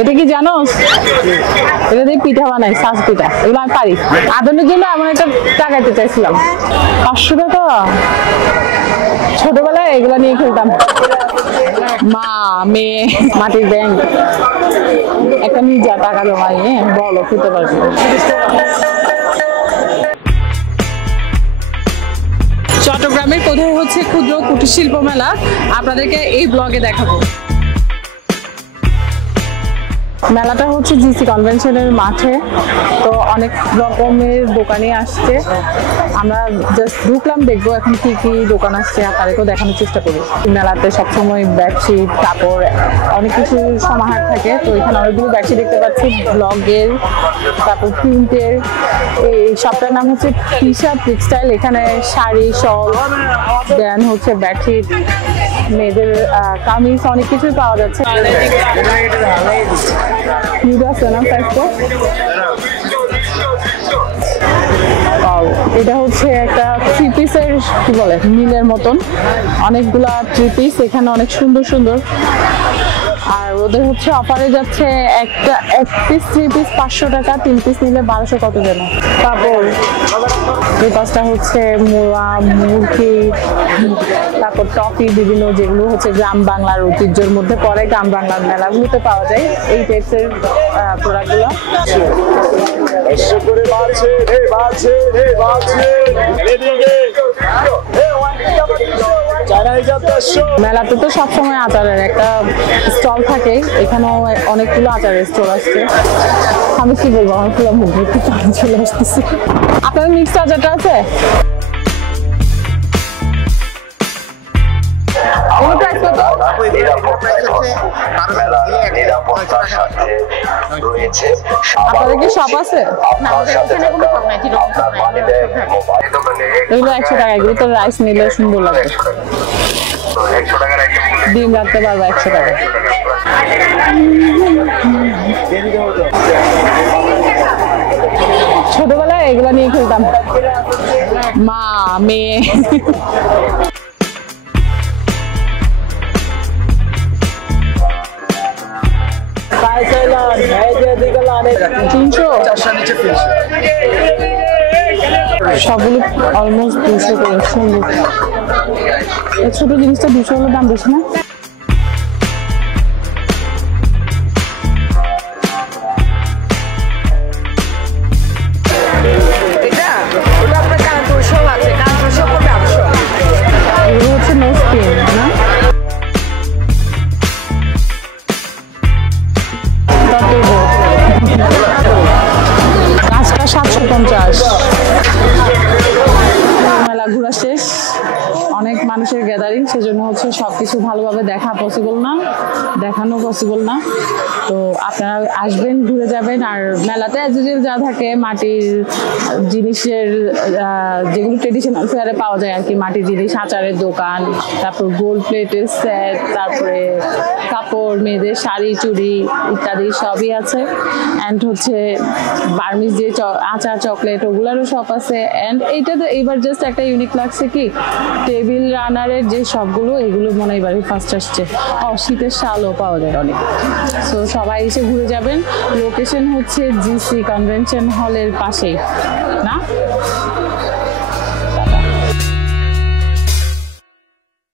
এটা কি জানোস? এটা দিয়ে পিঠা বানাই, সাজ পিঠা। এগুলো আমি পারি। আদনের জন্য এমন একটা টাকাইতে চাইছিলাম। 500 টাকা। ছোটবেলায় এগুলো নিয়ে খেলতাম। মা মেয়ে মাটির ব্যাংক একটা নিজা টাকা জমাই বলো খেতে পারবি। চট্টগ্রামের কোথায় হচ্ছে ক্ষুদ্র কুটির শিল্প মেলা, আপনাদেরকে এই ব্লগে দেখাবো। মেলাটা হচ্ছে জিসি কনভেনশনের মাঠে, তো অনেক রকমের দোকানে আসছে। আমরা জাস্ট ঢুকলাম, দেখবো এখন কি কি দোকান আসছে আপনাদেরকেও দেখানোর চেষ্টা করি। মেলাতে সবসময় বেডশিট, কাপড়, অনেক কিছু সমাহার থাকে। তো এখানে অনেকগুলো বেডশিট দেখতে পাচ্ছি, ব্লগের, তারপর প্রিন্টের। এই শপটার নাম হচ্ছে তৃষা টেক্সটাইল। এখানে শাড়ি, শল, দেন হচ্ছে বেডশিট, মেয়েদের কামিজ, অনেক কিছুই পাওয়া যাচ্ছে। এটা হচ্ছে একটা থ্রি পিসের কি বলে মিলের মতন, অনেকগুলা থ্রি পিস এখানে, অনেক সুন্দর সুন্দর। আর ওদের হচ্ছে অফারে যাচ্ছে একটা এক পিস থ্রি পিস 500 টাকা, 3 পিস নিলে 1200 কত যেন। কাপড় এই পাঁচটা হচ্ছে মোয়া, মুরগি, তারপর টপি, বিভিন্ন যেগুলো হচ্ছে গ্রাম বাংলার ঐতিহ্যের মধ্যে পড়ে, গ্রাম বাংলার মেলাগুলোতে পাওয়া যায় এই টাইপসের প্রোডাক্টগুলো। মেলাতে তো সবসময় আচারের একটা স্টল থাকে, এখানেও অনেকগুলো আচারের স্টল আসছে। আমি কি বলবো, আমার পুরো মুখ ভর্তি পানি চলে আসতেছে। আপনার মিক্সড আচারটা আছে? আপনাদের কি শপ আছে? এগুলো 100 টাকা। এগুলো তো রাইস নিলে সুন্দর লাগে, ডিম রাখতে পারবো 100 টাকা। ছোটবেলায় এগুলো নিয়ে খেলতাম, মা মেয়ে। সবগুলো অলমোস্ট 200 করে। সুন্দর ছোট জিনিসটা 200 হলে দাম বেশি না? এগুলো হচ্ছে নো স্কিন না? গাছটা 750। মেলা ঘোরা শেষ, অনেক মানুষের গ্যাদারিং, সেজন্য হচ্ছে সবকিছু ভালোভাবে দেখা পসিবল না, দেখানো পসিবল না। তো আপনারা আসবেন, ঘুরে যাবেন। আর মেলাতে অ্যাজ ইউজুয়াল যা থাকে, মাটির জিনিসের যেগুলো ট্রেডিশনাল ফেয়ারে পাওয়া যায় আর কি, মাটির জিনিস, আচারের দোকান, তারপর গোল্ড প্লেটের সেট, তারপরে কাপড়, মেয়েদের শাড়ি, চুড়ি ইত্যাদি সবই আছে। অ্যান্ড হচ্ছে বার্মিজ যে আচার, চকলেট, ওগুলারও শপ আছে। অ্যান্ড এইটা তো এইবার জাস্ট একটা ইউনিক লাগছে কি, টেবিল রানারের যে সবগুলো, এগুলো মনে হয় এবারই ফার্স্ট আসছে। শীতের শালও পাওয়া যায় অনেক। সো সবাই এসে ঘুরে যাবেন। লোকেশন হচ্ছে জিসি কনভেনশন হলের পাশেই না?